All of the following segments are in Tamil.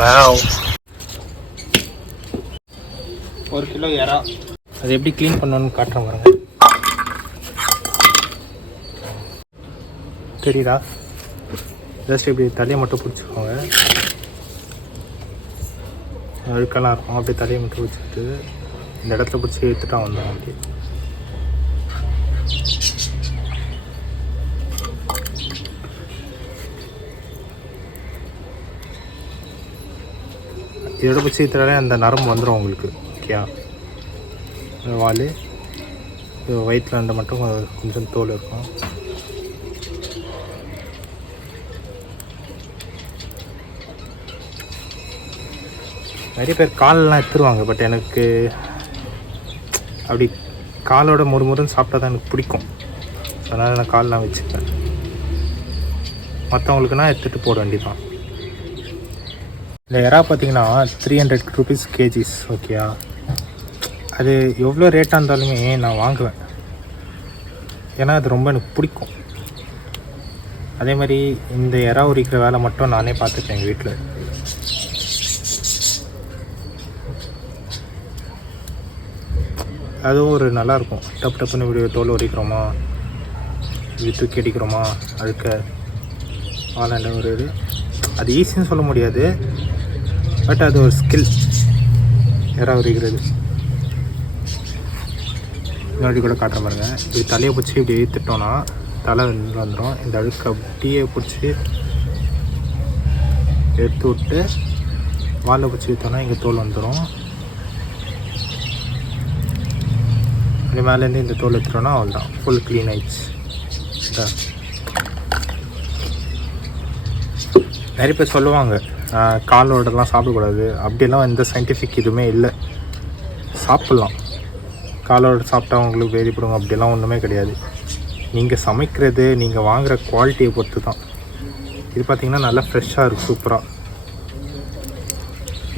வாவ், 1 கிலோ எறா. அது எப்படி க்ளீன் பண்ணணும்னு காட்டுறேன் பாருங்க. தெரியுதா? ஜஸ்ட் இப்படி தலையை மட்டும் பிடிச்சிக்கோங்க. அழுக்கெல்லாம் இருக்கும். அப்படியே தலையை மட்டும் பிடிச்சிட்டு இந்த இடத்துல பிடிச்சி எடுத்துட்டா வந்தோம். அப்படி இதோட பிடிச்சி எடுத்துட்டாலே அந்த நரம்பு வந்துடும் உங்களுக்கு. ஓகே, வால் வயிற்றில் அந்த மட்டும் கொஞ்சம் தோல் இருக்கும். நிறைய பேர் காலெலாம் எடுத்துருவாங்க. பட் எனக்கு அப்படி காலோட முறுமுறுன்னு சாப்பிட்டா தான் எனக்கு பிடிக்கும். அதனால் நான் காலெலாம் வச்சுப்பேன். மற்றவங்களுக்குன்னா எடுத்துகிட்டு போட வேண்டியதான். இந்த எறா பார்த்திங்கன்னா 300 rupees kgs. ஓகேயா, அது எவ்வளோ ரேட்டாக இருந்தாலுமே நான் வாங்குவேன். ஏன்னா அது ரொம்ப எனக்கு பிடிக்கும். அதே மாதிரி இந்த எறா உரிக்கிற வேலை மட்டும் நானே பார்த்துப்பேன் எங்கள் வீட்டில். அதுவும் ஒரு நல்லாயிருக்கும். டப்பு டப்புன்னு இப்படி தோல் உரிக்கிறோமா, இப்படி தூக்கி அடிக்கிறோமா, அழுக்க வாழண்ட ஒரு இது. அது ஈஸின்னு சொல்ல முடியாது, பட் அது ஒரு ஸ்கில் எறா உரிக்கிறது. இன்னொரு கூட காட்டுற பாருங்க. இப்படி தலையை பிடிச்சி இப்படி ஏற்றிட்டோன்னா தலை வந்துடும். இந்த அழுக்க அப்படியே பிடிச்சி எடுத்து விட்டு வாழை பிடிச்சி ஏற்றோன்னா இங்கே தோல் வந்துடும். இப்படி மேலேருந்து இந்த தோல் எடுத்துட்டோன்னா அவ்வளோதான், ஃபுல் க்ளீன் ஆயிடுச்சு. நிறைய பேர் சொல்லுவாங்க காலோடலாம் சாப்பிடக்கூடாது. அப்படிலாம் எந்த சயின்டிஃபிக் இதுவுமே இல்லை. சாப்பிட்லாம், காலோட சாப்பிட்டா உங்களுக்கு வேதிப்படுங்க அப்படிலாம் ஒன்றுமே கிடையாது. நீங்கள் சமைக்கிறது, நீங்கள் வாங்குகிற குவாலிட்டியை பொறுத்து தான். இது பார்த்திங்கன்னா நல்லா ஃப்ரெஷ்ஷாக இருக்குது, சூப்பராக.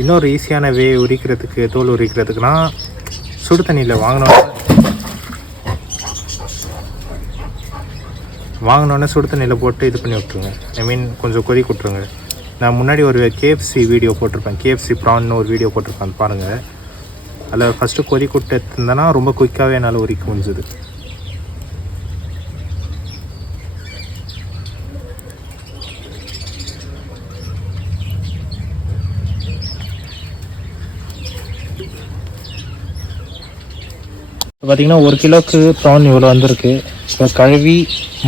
இன்னொரு ஈஸியான வே உரிக்கிறதுக்கு, தோல் உரிக்கிறதுக்குனா சுடு தண்ணியில் வாங்கினோன்னே சுடு தண்ணியில் போட்டு இது பண்ணி விட்ருங்க. ஐ மீன் கொஞ்சம் கொதிக்க விட்ருங்க. நான் முன்னாடி ஒரு KFC வீடியோ போட்டிருப்பேன், KFC ப்ரான்னு ஒரு வீடியோ போட்டிருப்பேன், பாருங்கள். அதில் ஃபஸ்ட்டு கொதிக்க விட்டு எடுத்துருந்தேன்னா ரொம்ப குயிக்காகவே என்னால் உரிக்க முடிஞ்சுது. பார்த்திங்கன்னா 1 கிலோவுக்கு ப்ரான் இவ்வளோ வந்திருக்கு. இப்போ கழுவி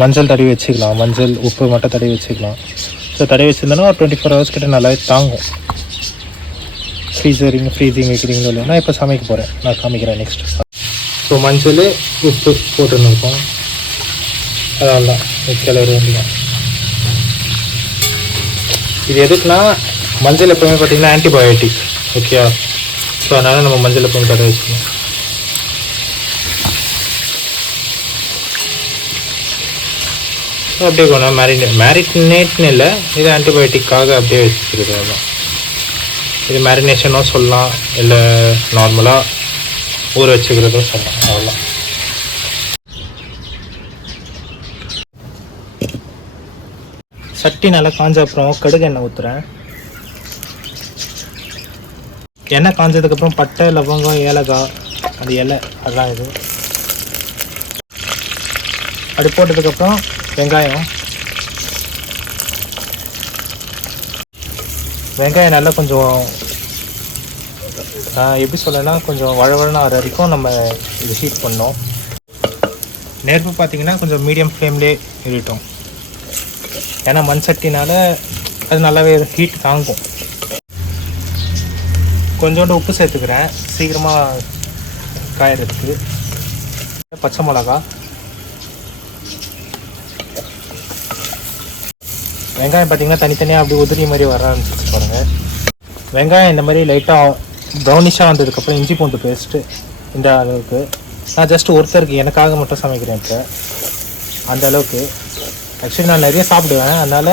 மஞ்சள் தடவி வச்சுக்கலாம். மஞ்சள் உப்பு மட்டும் தடவி வச்சுக்கலாம். ஸோ தடவி வச்சுருந்தோன்னா ஒரு 24 hours கிட்ட நல்லாவே தாங்கும். ஃப்ரீசிங் வைக்கிறீங்களோ இல்லையா? நான் இப்போ சமைக்க போகிறேன், நான் காமிக்கிறேன் நெக்ஸ்ட். ஸோ மஞ்சள் உப்பு போட்டுன்னு இருக்கோம். அதெல்லாம் கிளறு வேண்டியதான். இது எதுக்குன்னா மஞ்சள் எப்போவுமே பார்த்திங்கன்னா ஆன்டிபயோட்டிக். ஓகே, ஸோ அதனால் நம்ம மஞ்சள் எப்போவும் தடவி வச்சுக்கணும். அப்படியே கொண்டா மேரினேட்னு இல்லை, இது ஆன்டிபயோட்டிக்காக அப்படியே வச்சுக்கிறது. அதான் இது மேரினேஷனும் சொல்லலாம், இல்லை நார்மலாக ஊற வச்சுக்கிறதும் சொல்லலாம். அவ்வளோ சட்டி நல்லா காஞ்ச அப்புறம் கடுகு எண்ணெய் ஊற்றுறேன். எண்ணெய் காஞ்சதுக்கப்புறம் பட்டை, லவங்கம், ஏலக்காய், அது இலை, அதுதான் இது. அப்படி போட்டதுக்கப்புறம் வெங்காயம் நல்லா கொஞ்சம் எப்படி சொல்லனா கொஞ்சம் வழவழன்னு வர வரைக்கும் நம்ம இது ஹீட் பண்ணோம். நெருப்பு பார்த்திங்கன்னா கொஞ்சம் மீடியம் ஃப்ளேம்லேயே இருக்கட்டும். ஏன்னா மண் சட்டினால அது நல்லாவே ஹீட் தாங்கும். கொஞ்சோண்டு உப்பு சேர்த்துக்கிறேன் சீக்கிரமாக காயறதுக்கு. பச்சை மிளகா, வெங்காயம் பார்த்திங்கன்னா தனித்தனியாக அப்படி உதிரி மாதிரி வர ஆரம்பிச்சு பாருங்கள். வெங்காயம் இந்த மாதிரி லைட்டாக ப்ரௌனிஷாக வந்ததுக்கப்புறம் இஞ்சி பூண்டு பேஸ்ட்டு இந்த அளவுக்கு. நான் ஜஸ்ட் ஒருத்தருக்கு எனக்காக மட்டும் சமைக்கிறேன் இப்போ, அந்த அளவுக்கு. ஆக்சுவலி நான் நிறைய சாப்பிடுவேன், அதனால்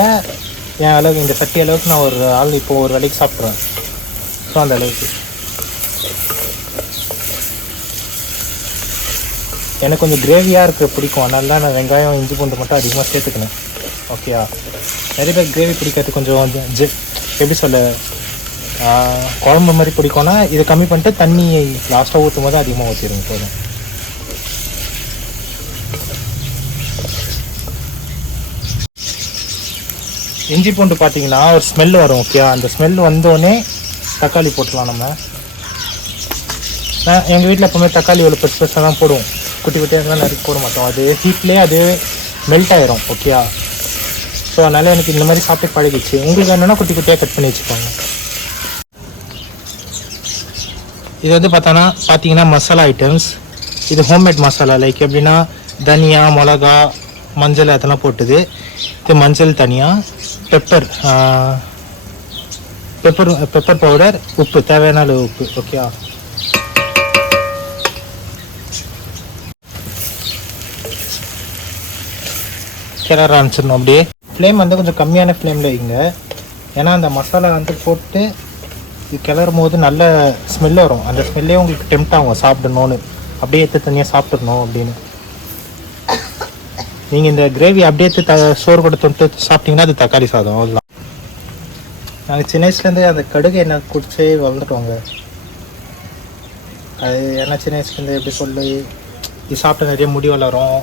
என் அளவுக்கு இந்த சட்டி அளவுக்கு நான் ஒரு ஆள் இப்போது ஒரு வேலைக்கு சாப்பிட்றேன். ஸோ அந்த அளவுக்கு எனக்கு கொஞ்சம் கிரேவியாக இருக்க பிடிக்கும். அதனால தான் நான் வெங்காயம் இஞ்சி பூண்டு மட்டும் அதிகமாக சேர்த்துக்கினேன். ஓகேயா? நிறைய பேர் கிரேவி பிடிக்கிறது கொஞ்சம் எப்படி சொல்ல குழம்பு மாதிரி பிடிக்கும்னா இதை கம்மி பண்ணிட்டு தண்ணி லாஸ்ட்டாக ஊற்றும் போது அதிகமாக ஊற்றிடுங்க போதும். இஞ்சி பூண்டு பார்த்தீங்கன்னா ஒரு ஸ்மெல் வரும். ஓகே, அந்த ஸ்மெல் வந்தோடனே தக்காளி போட்டுடலாம். நம்ம எங்கள் வீட்டில் எப்போவுமே தக்காளி ஒரு பெருசு பெருசாக தான் போடுவோம், குட்டி குட்டியாக இருந்தால் நறுக்கி போட மாட்டோம். அது ஹீட்லேயே அது மெல்ட் ஆயிரும். ஓகேயா, ஸோ அதனால் எனக்கு இந்த மாதிரி சாப்பிட்டு பழகிடுச்சு. உங்களுக்கு என்னென்னா குட்டி குட்டியாக கட் பண்ணி வச்சுக்கோங்க. இது வந்து பார்த்தீங்கன்னா மசாலா ஐட்டம்ஸ். இது ஹோம்மேட் மசாலா. லைக் எப்படின்னா தனியா, மிளகா, மஞ்சள் அதெல்லாம் போட்டுது. இது மஞ்சள் தனியாக, பெப்பர் பவுடர், உப்பு, தேவையான அளவு உப்பு. ஓகே, கிளற ஆரம்பிச்சிடணும். அப்படியே ஃப்ளேம் வந்து கொஞ்சம் கம்மியான ஃப்ளேமில் வைங்க. ஏன்னா அந்த மசாலா வந்து போட்டு இது கிளறும் போது நல்ல ஸ்மெல் வரும். அந்த ஸ்மெல்லே உங்களுக்கு டெம்ட் ஆகும் சாப்பிடணும்னு, அப்படியே எடுத்து தனியாக சாப்பிட்றணும் அப்படின்னு. நீங்கள் இந்த கிரேவி அப்படியே சோறு கூட தொட்டு சாப்பிட்டீங்கன்னா அது தக்காளி சாதம். அவ்வளோதான். நாங்கள் சின்ன வயசுலேருந்து அந்த கடுகு எண்ணெய் குடிச்சு வளர்ந்துட்டோங்க. அது ஏன்னா சின்ன வயசுலேருந்து எப்படி சொல்லி இது சாப்பிட்டா நிறைய முடி வளரும்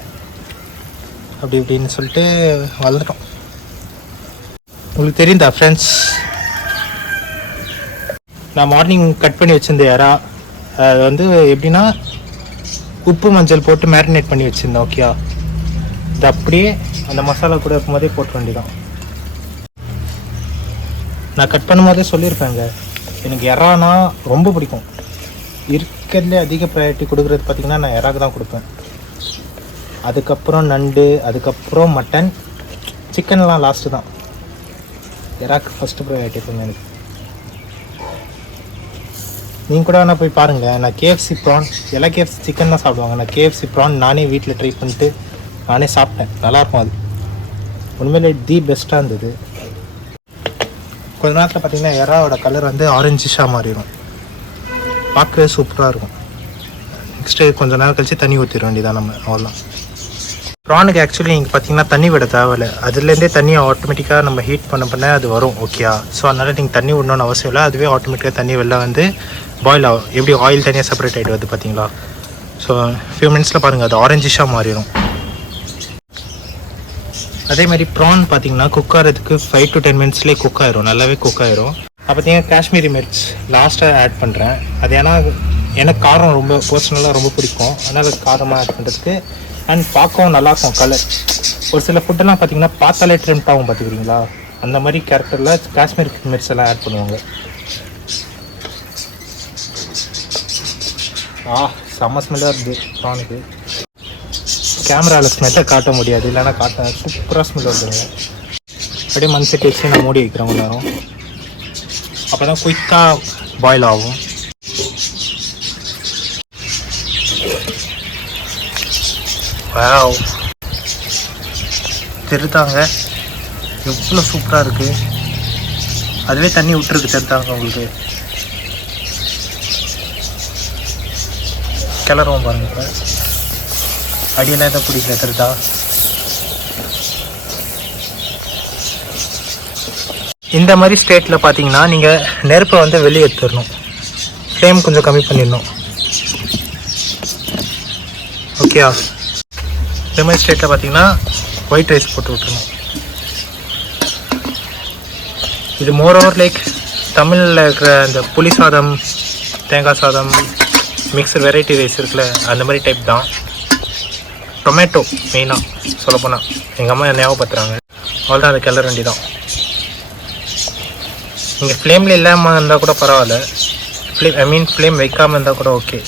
அப்படி இப்படின்னு சொல்லிட்டு வளர்ந்துட்டோம். உங்களுக்கு தெரியுதா ஃப்ரெண்ட்ஸ், நான் மார்னிங் கட் பண்ணி வச்சுருந்தேன் யாரா. அது வந்து எப்படின்னா உப்பு மஞ்சள் போட்டு மேரினேட் பண்ணி வச்சுருந்தேன். ஓகே, இது அப்படியே அந்த மசாலா கூட இருக்கும்போதே போட்டு வேண்டியதான். நான் கட் பண்ணும் போதே சொல்லியிருப்பேங்க, எனக்கு எறானா ரொம்ப பிடிக்கும். இருக்கிறதுலே அதிக ப்ரையாரிட்டி கொடுக்குறது பார்த்திங்கன்னா நான் எறாக்கு தான் கொடுப்பேன். அதுக்கப்புறம் நண்டு, அதுக்கப்புறம் மட்டன், சிக்கன்லாம் லாஸ்ட்டு தான். எறாக்கு ஃபஸ்ட்டு ப்ரையாரிட்டி எப்பவுமே எனக்கு. நீங்கள் கூட வேணால் போய் பாருங்கள். நான் கேஎஃப்சி ப்ரான், எல்லா கேஎஃப்சி சிக்கன் தான் சாப்பிடுவாங்க. நான் கேஎஃப்சி ப்ரான் நானே வீட்டில் ட்ரை பண்ணிட்டு நானே சாப்பிட்டேன். நல்லாயிருக்கும். அது உண்மையிலே தி பெஸ்ட்டாக இருந்தது. கொஞ்ச நேரத்தில் பார்த்திங்கன்னா எறாவோட கலர் வந்து ஆரஞ்சிஷாக மாறிடும், பார்க்கவே சூப்பராக இருக்கும். நெக்ஸ்ட்டு கொஞ்சம் நேரம் கழித்து தண்ணி ஊற்றிட வேண்டியதான் நம்ம. அவ்வளோதான். ப்ரானுக்கு ஆக்சுவலி நீங்கள் பார்த்தீங்கன்னா தண்ணி விட தேவையில்லை. அதுலேருந்தே தண்ணியை ஆட்டோமேட்டிக்காக நம்ம ஹீட் பண்ண அது வரும். ஓகே, ஸோ அதனால் நீங்கள் தண்ணி விடணுன்னு அவசியம் இல்லை. அதுவே ஆட்டோமேட்டிக்காக தண்ணி வெளில வந்து பாயில் ஆகும். எப்படி ஆயில் தனியாக செப்பரேட் ஆகிட்டு வருது பார்த்தீங்களா? ஸோ ஃபியூ மினிட்ஸில் பாருங்கள் அது ஆரஞ்சிஷாக மாறிடும். அதே மாதிரி ப்ரான் பார்த்தீங்கன்னா குக் ஆகிறதுக்கு 5 to 10 மினிட்ஸ்லேயே குக் ஆயிரும், நல்லாவே குக் ஆயிரும். பார்த்தீங்கன்னா காஷ்மீரி மிர்ச் லாஸ்ட்டாக ஆட் பண்ணுறேன். அது ஏன்னா எனக்கு காரம் ரொம்ப பர்சனலாக ரொம்ப பிடிக்கும், அதனால் காரமாக ஆட் பண்ணுறதுக்கு. அண்ட் பார்க்கவும் நல்லாயிருக்கும் கலர். ஒரு சில ஃபுட்டெல்லாம் பார்த்தீங்கன்னா பார்த்தாலே ட்ரெம்ட் ஆகும், பார்த்துக்கிறீங்களா? அந்த மாதிரி கேரக்டரில் காஷ்மீர் மிர்ச் எல்லாம் ஆட் பண்ணுவாங்க. செம்ம ஸ்மெல்லாக இருக்குது ப்ரானுக்கு. கேமராவில் ஸ்மெல்லை காட்ட முடியாது, இல்லைன்னா காட்ட சூப்பராக ஸ்மெல் வருதுங்க. அப்படியே மண் செட் வச்சு நான் மூடி வைக்கிறேன் கொஞ்ச நேரம். அப்போ தான் குயிக்காக பாயில் ஆகும். வாவ், தெரித்தாங்க எவ்வளோ சூப்பராக இருக்குது. அதுவே தண்ணி விட்டுருக்கு தெரித்தாங்க உங்களுக்கு. கிளறுவோம் பாருங்கள். இப்போ அடியெல்லாம் எதாவது பிடிக்கல தெரிதா? இந்த மாதிரி ஸ்டேட்டில் பார்த்தீங்கன்னா நீங்கள் நெருப்பை வந்து வெளியே எடுத்துடணும். ஃப்ளேம் கொஞ்சம் கம்மி பண்ணிடணும். ஓகேயா? இந்த மாதிரி ஸ்டேட்டில் பார்த்தீங்கன்னா ஒயிட் ரைஸ் போட்டு விட்டுருணும். இது மோர் ஓவர் லைக் தமிழில் இருக்கிற இந்த புளி சாதம், தேங்காய் சாதம், மிக்சர் வெரைட்டி ரைஸ் இருக்குல்ல, அந்த மாதிரி டைப் தான். டொமேட்டோ மெயினாக சொல்லப்போனால் எங்கள் அம்மா ஞாபகப்படுத்துகிறாங்க. அவ்வளோதான், அது கிளற வேண்டி தான். நீங்கள் ஃப்ளேமில் இல்லாமல் இருந்தால் கூட பரவாயில்ல, ஃப்ளேம் வைக்காமல் இருந்தால் கூட ஓகே.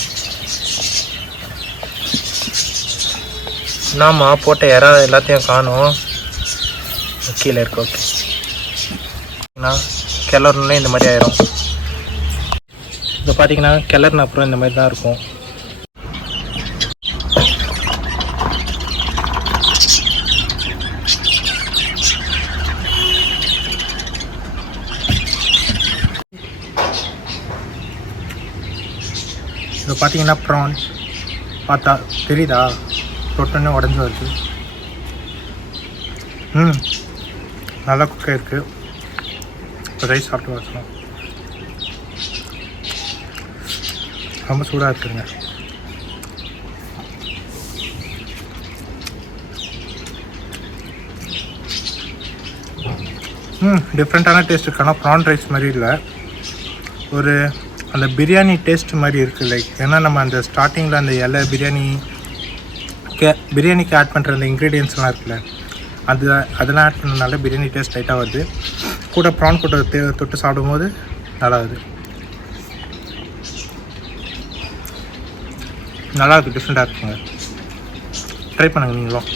நாம போட்ட இறா எல்லாத்தையும் காணும், கீழே இருக்கு. ஓகே, கிளறணுன்னே இந்த மாதிரி ஆயிரும். இப்போ பார்த்தீங்கன்னா கிளறின அப்புறம் இந்த மாதிரி தான் இருக்கும். இப்போ பார்த்தீங்கன்னா ப்ரான் பார்த்தா தெரியுதா, தொட்டோன்னே உடஞ்சி வருது. நல்லா குக் ஆகிருக்கு. இப்போ ரைஸ் சாப்பிட்டு வச்சோம். ரொம்ப சூடாக இருக்குங்க. டிஃப்ரெண்ட்டான டேஸ்ட் இருக்கு. ஆனால் ப்ரான் ரைஸ் மாதிரி இல்லை, ஒரு அந்த பிரியாணி டேஸ்ட் மாதிரி இருக்குது. லைக் ஏன்னா நம்ம அந்த ஸ்டார்டிங்கில் அந்த இலை பிரியாணிக்கு ஆட் பண்ணுற அந்த இன்க்ரீடியன்ஸ்லாம் இருக்குல்ல, அதெல்லாம் ஆட் பண்ணனால பிரியாணி டேஸ்ட் லைட்டாக வருது. கூட ப்ரான் கூட தொட்டு சாப்பிடும்போது நல்லா வருது. நல்லா இருக்குது, டிஃப்ரெண்ட்டாக இருக்குங்க. ட்ரை பண்ணுங்கள் நீங்களும்.